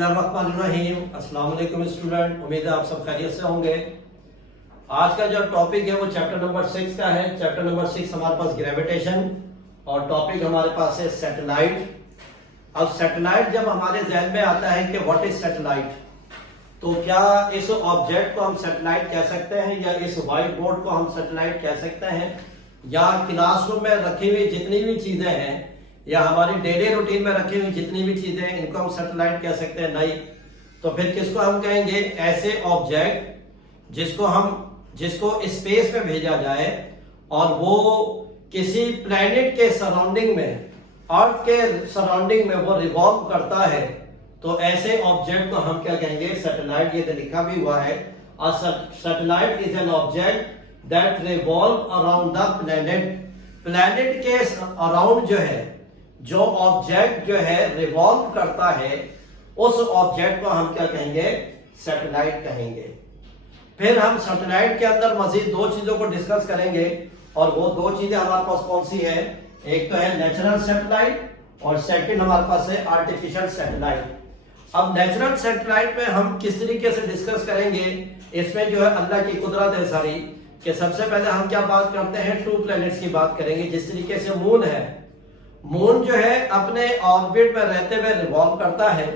अस्सलाम वालेकुम स्टूडेंट, उम्मीद है आप सब खैरियत से होंगे। आज का जो टॉपिक है वो चैप्टर नंबर 6 का है। चैप्टर नंबर 6 हमारे पास ग्रेविटेशन और टॉपिक हमारे पास है सैटेलाइट। अब सैटेलाइट जब हमारे जहन में आता है कि व्हाट इज सैटेलाइट, तो क्या इस ऑब्जेक्ट को हम सैटेलाइट कह सकते हैं या इस व्हाइट बोर्ड को हम सैटेलाइट कह सकते हैं या क्लासरूम में रखी हुई जितनी भी चीजें हैं या हमारी डेली रूटीन में रखी हुई जितनी भी चीजें हैं इनको हम सैटेलाइट कह सकते हैं? नहीं। तो फिर किसको हम कहेंगे? ऐसे ऑब्जेक्ट जिसको स्पेस में भेजा जाए और वो किसी प्लेनेट के सराउंडिंग में, अर्थ के सराउंडिंग में वो रिवॉल्व करता है, तो ऐसे ऑब्जेक्ट को हम क्या कहेंगे? सैटेलाइट। ये तो लिखा भी हुआ है, a satellite is an object that revolve around the planet. Planet के अराउंड जो ऑब्जेक्ट रिवॉल्व करता है, उस ऑब्जेक्ट को हम क्या कहेंगे? सैटेलाइट कहेंगे। फिर हम सैटेलाइट के अंदर मजीद दो चीजों को डिस्कस करेंगे और वो दो चीजें हमारे पास कौन सी है? एक तो है नेचुरल सैटेलाइट और सेकंड हमारे पास है आर्टिफिशियल सैटेलाइट। अब नेचुरल सैटेलाइट में हम किस तरीके से डिस्कस करेंगे, इसमें अल्लाह की कुदरत है सारी, कि सबसे पहले हम क्या बात करते हैं? 2 प्लैनेट्स की बात करेंगे। जिस तरीके से मून है, मून अपने ऑर्बिट में रहते हुए रिवॉल्व करता है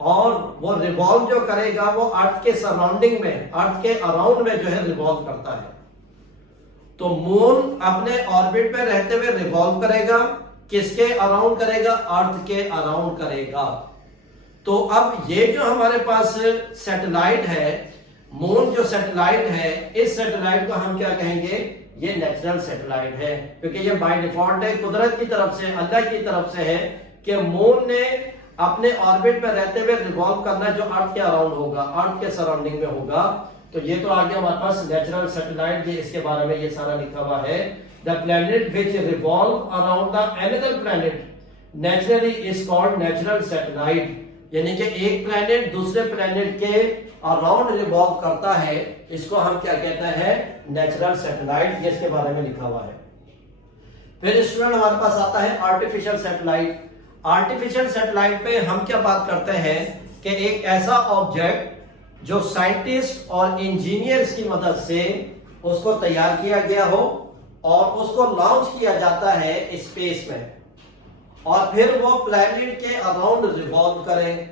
और वो रिवॉल्व जो करेगा वो अर्थ के सराउंडिंग में, अर्थ के अराउंड में रिवॉल्व करता है। तो मून अपने ऑर्बिट में रहते हुए रिवॉल्व करेगा, किसके अराउंड करेगा? अर्थ के अराउंड करेगा। तो अब ये जो हमारे पास सैटेलाइट है, मून जो सैटेलाइट है, इस सैटेलाइट को हम क्या कहेंगे? ये नेचुरल सैटेलाइट है, क्योंकि ये बाय डिफॉल्ट है, कुदरत की तरफ से, अल्लाह की तरफ से है कि मून ने अपने ऑर्बिट में रहते हुए रिवॉल्व करना जो अर्थ के अराउंड होगा, अर्थ के सराउंडिंग में होगा। तो ये तो आ गया हमारे पास नेचुरल सैटेलाइट। ये इसके बारे में ये सारा लिखा हुआ है, the planet which revolve around the another planet naturally is called natural satellite. यानी कि एक प्लैनेट दूसरे प्लैनेट के अराउंड रिवॉल्व करता है, इसको हम क्या कहते हैं? Natural satellite. ये इसके बारे में लिखा हुआ है। फिर स्टूडेंट हमारे पास आता है आर्टिफिशियल सैटेलाइट। आर्टिफिशियल सैटेलाइट पे हम क्या बात करते हैं कि एक ऐसा ऑब्जेक्ट जो साइंटिस्ट और इंजीनियर्स की मदद से उसको तैयार किया गया हो और उसको लॉन्च किया जाता है स्पेस में, और फिर वो प्लैनेट के अराउंड रिवॉल्व करे।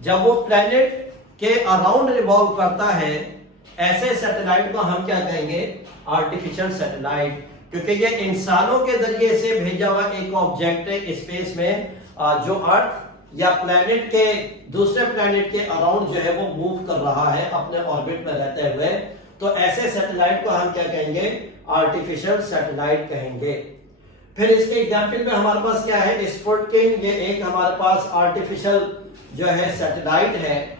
जब वो प्लैनेट के अराउंड रिवॉल्व करता है, ऐसे सैटेलाइट को हम क्या कहेंगे? Artificial satellite. क्योंकि ये इंसानों के जरिए से भेजा हुआ एक ऑब्जेक्ट है स्पेस में, जो अर्थ या प्लैनेट के दूसरे प्लैनेट के अराउंड वो मूव कर रहा है अपने ऑर्बिट में रहते हुए। तो ऐसे सैटेलाइट को हम क्या कहेंगे? आर्टिफिशियल सैटेलाइट कहेंगे। फिर इसके एग्जाम्पल में हमारे पास क्या है? स्पुतनिक। ये एक हमारे पास आर्टिफिशियल सैटेलाइट है,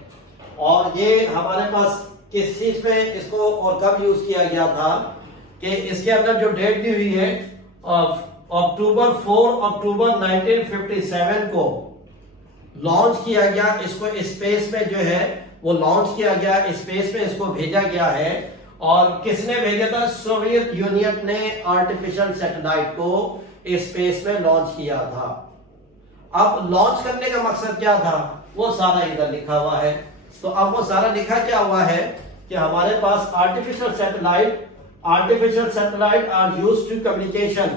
और ये हमारे पास किस चीज में इसको और कब यूज किया गया था कि इसके अंदर जो डेट दी हुई है, अक्टूबर 4 अक्टूबर 1957 को लॉन्च किया गया। इसको स्पेस में वो लॉन्च किया गया, स्पेस में इसको भेजा गया है। और किसने भेजा था? सोवियत यूनियन ने आर्टिफिशियल सैटेलाइट को स्पेस में लॉन्च किया था। अब लॉन्च करने का मकसद क्या था, वो सारा इधर लिखा हुआ है। तो अब वो सारा लिखा क्या हुआ है कि हमारे पास artificial satellite are used to communication.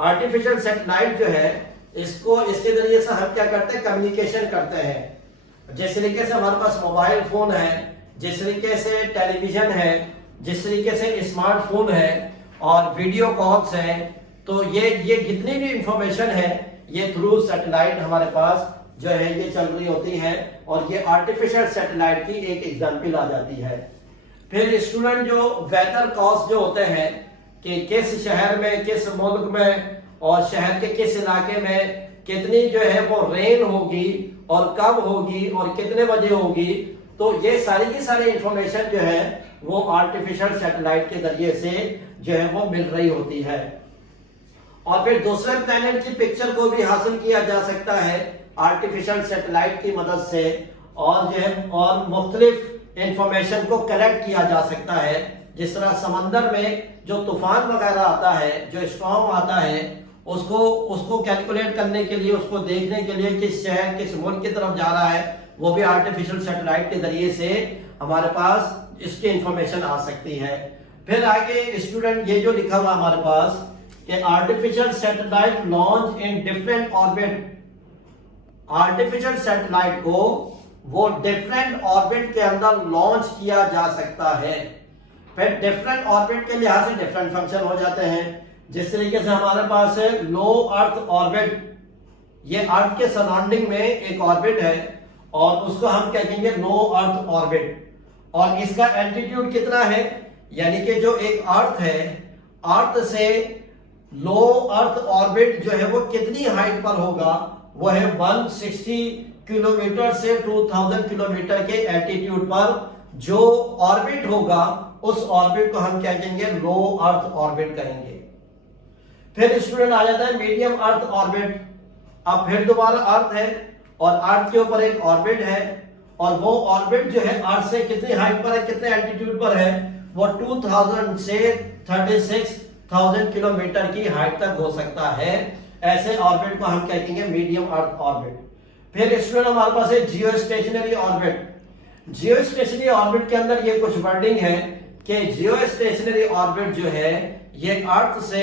Artificial satellite इसको इसके जरिए से हम क्या करते हैं? कम्युनिकेशन करते हैं। जिस तरीके से हमारे पास मोबाइल फोन है, जिस तरीके से टेलीविजन है, जिस तरीके से स्मार्टफोन है और वीडियो कॉल्स है, तो ये जितनी भी इंफॉर्मेशन है ये थ्रू सैटेलाइट हमारे पास ये चल रही होती है, और ये आर्टिफिशियल सैटेलाइट की एक एग्जांपल आ जाती है। फिर स्टूडेंट जो वेदर कॉज होते हैं कि किस शहर में, किस मुल्क में और शहर के किस इलाके में कितनी वो रेन होगी और कब होगी और कितने बजे होगी, तो ये सारी की सारी इंफॉर्मेशन वो आर्टिफिशियल सैटेलाइट के जरिए से वो मिल रही होती है। और फिर दूसरे प्लैनेट की पिक्चर को भी हासिल किया जा सकता है आर्टिफिशियल सैटेलाइट की मदद से, और मुख्तलिफ इंफॉर्मेशन को कलेक्ट किया जा सकता है। जिस तरह समंदर में जो तूफान वगैरह आता है, जो स्टॉर्म आता है, उसको उसको कैलकुलेट करने के लिए, उसको देखने के लिए किस शहर किस मुल्क की तरफ जा रहा है, वो भी आर्टिफिशियल सैटेलाइट के जरिए से हमारे पास इसकी इंफॉर्मेशन आ सकती है। फिर आगे स्टूडेंट ये जो लिखा हुआ हमारे पास कि artificial satellite launch in different orbit, artificial satellite को वो डिफरेंट ऑर्बिट के अंदर लॉन्च किया जा सकता है। फिर डिफरेंट ऑर्बिट के लिहाज से डिफरेंट फंक्शन हो जाते हैं। जिस तरीके से हमारे पास है लो अर्थ ऑर्बिट, ये अर्थ के सराउंडिंग में एक ऑर्बिट है और उसको हम क्या कहेंगे, लो अर्थ ऑर्बिट, और इसका एल्टीट्यूड कितना है, यानी कि जो एक अर्थ है, अर्थ से लो अर्थ ऑर्बिट जो है वो कितनी हाइट पर होगा, वो है 160 किलोमीटर से 2000 किलोमीटर के एल्टीट्यूड पर जो ऑर्बिट होगा, उस ऑर्बिट को हम क्या कहेंगे, लो अर्थ ऑर्बिट कहेंगे। फिर स्टूडेंट आ जाता है मीडियम अर्थ ऑर्बिट। अब फिर दोबारा अर्थ है और अर्थ के ऊपर एक ऑर्बिट है, और वो ऑर्बिट जो है अर्थ से कितनी हाइट पर है, कितने एल्टीट्यूड पर है, वो 2000 से 36,000 किलोमीटर की हाइट तक हो सकता है। ऐसे ऑर्बिट को हम क्या कहेंगे, मीडियम अर्थ ऑर्बिट। फिर स्टूडेंट हमारे पास है जियो स्टेशनरी ऑर्बिट। जियो स्टेशनरी ऑर्बिट के अंदर ये कुछ वर्डिंग है कि जियो स्टेशनरी ऑर्बिट जो है ये अर्थ से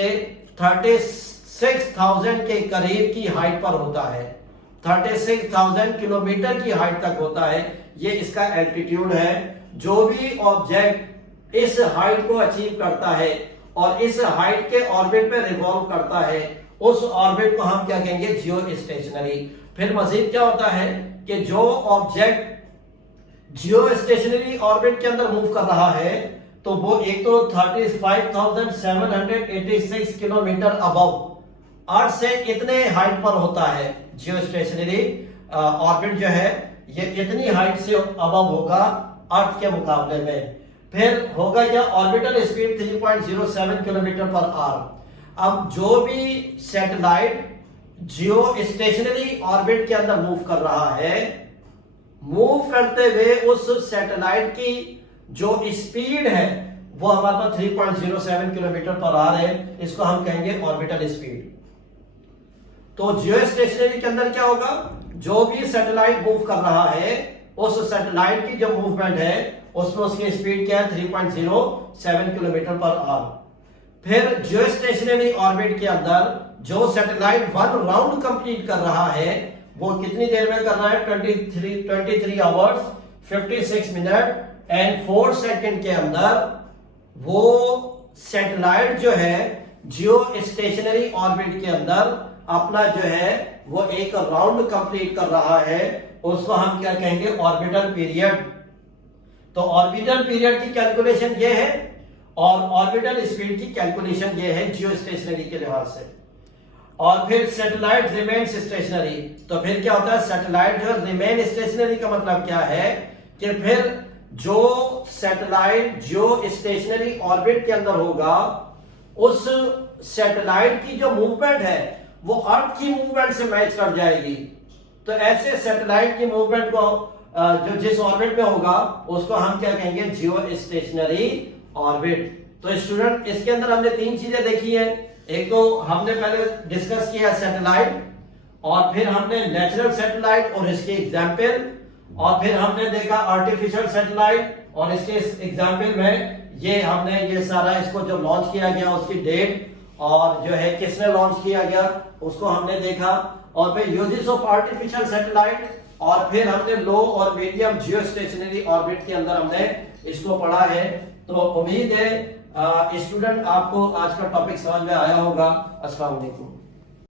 36,000 के करीब की हाइट पर होता है, 36,000 किलोमीटर की हाइट तक होता है, ये इसका एल्टीट्यूड है। जो भी ऑब्जेक्ट इस हाइट को अचीव करता है और इस हाइट के ऑर्बिट में रिवॉल्व करता है, उस ऑर्बिट को हम क्या कहेंगे, जियो स्टेशनरी। फिर मजीद क्या होता है कि जो ऑब्जेक्ट जियो स्टेशनरी ऑर्बिट के अंदर मूव कर रहा है, तो वो एक तो 35,786 किलोमीटर अबव अर्थ से इतने हाइट पर होता है। जियो स्टेशनरी ऑर्बिट जो है ये इतनी हाइट से अबव होगा अर्थ के मुकाबले में। फिर होगा क्या, orbital speed 3.07 kilometre per hour. अब जो भी सैटेलाइट जियो स्टेशनरी ऑर्बिट के अंदर मूव कर रहा है, मूव करते हुए उस सैटेलाइट की जो स्पीड है वो हमारे पास 3.07 किलोमीटर पर आवर है, इसको हम कहेंगे ऑर्बिटल स्पीड। तो जियो स्टेशनरी के अंदर क्या होगा, जो भी सैटेलाइट मूव कर रहा है, उस सैटेलाइट की जो मूवमेंट है उसमें उसकी स्पीड क्या है, 3.07 किलोमीटर पर आवर। फिर जियो स्टेशनरी ऑर्बिट के अंदर जो सैटेलाइट 1 राउंड कंप्लीट कर रहा है, वो कितनी देर में कर रहा है, 23 आवर्स 56 मिनट एंड 4 सेकंड के अंदर वो सैटेलाइट जो है जियो स्टेशनरी ऑर्बिट के अंदर अपना जो है वो एक राउंड कंप्लीट कर रहा है, उसको हम क्या कहेंगे, ऑर्बिटल पीरियड। तो ऑर्बिटल पीरियड की कैलकुलेशन ये है और ऑर्बिटल स्पीड की कैलकुलेशन ये है जियो स्टेशनरी के लिहाज से। और फिर सैटेलाइट रिमेन्स स्टेशनरी। तो फिर क्या होता है, सैटेलाइट जो रिमेन स्टेशनरी का मतलब क्या है कि फिर जो सैटेलाइट जियो स्टेशनरी ऑर्बिट के अंदर होगा, उस सैटेलाइट की जो मूवमेंट है वो अर्थ की मूवमेंट से मैच कर जाएगी। तो ऐसे सैटेलाइट की मूवमेंट को जो जिस ऑर्बिट में होगा उसको हम क्या कहेंगे, जियो स्टेशनरी ऑर्बिट। तो स्टूडेंट इसके अंदर हमने 3 चीजें देखी है। एक तो हमने पहले डिस्कस किया सैटेलाइट, और फिर हमने नेचुरल सैटेलाइट और इसके एग्जाम्पल, और फिर हमने देखा आर्टिफिशियल सैटेलाइट और इसके एग्जाम्पल में ये हमने ये सारा इसको जो लॉन्च किया गया उसकी डेट और जो है किसने लॉन्च किया गया उसको हमने देखा, और फिर यूजेस ऑफ आर्टिफिशियल सैटेलाइट, और फिर हमने लो और मीडियम जियो स्टेशनरी ऑर्बिट के अंदर हमने इसको पढ़ा है। तो उम्मीद है स्टूडेंट आपको आज का टॉपिक समझ में आया होगा। अस्सलाम वालेकुम।